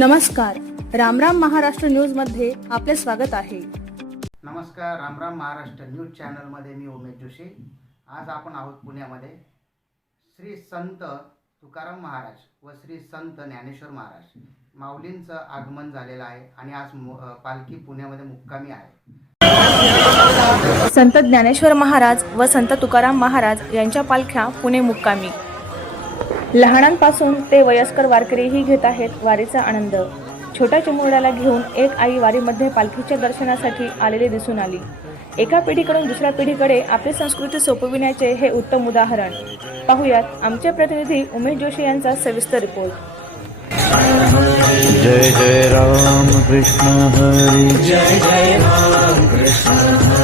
नमस्कार रामराम महाराष्ट्र न्यूज मध्ये आपले स्वागत आहे नमस्कार राम राम महाराष्ट्र न्यूज चॅनल मध्ये मी उमेश जोशी आज आपण आहोत पुण्यामध्ये श्री संत तुकाराम महाराज व श्री संत ज्ञानेश्वर महाराज माऊलींचं आगमन झालेलं आहे आणि आज पालखी पुण्यामध्ये मुक्कामी आहे संत ज्ञानेश्वर महाराज व संत तुकाराम महाराज यांच्या पालख्या पुणे मुक्कामी लहानांपासून ते वयस्कर वारकरीही घेत आहेत वारीचा आनंद छोट्या चिमुरड्याला घेऊन एक आई वारीमध्ये पालखीच्या दर्शनासाठी आलेली दिसून आली एका पिढीकडून दुसऱ्या पिढीकडे आपली संस्कृती सोपविण्याचे हे उत्तम उदाहरण पाहूयात आमचे प्रतिनिधी उमेश जोशी यांचा सविस्तर रिपोर्ट जय जय राम कृष्ण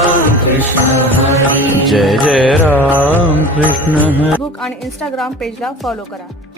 जय जय Ram Krishna Facebook Instagram page ला फॉलो करा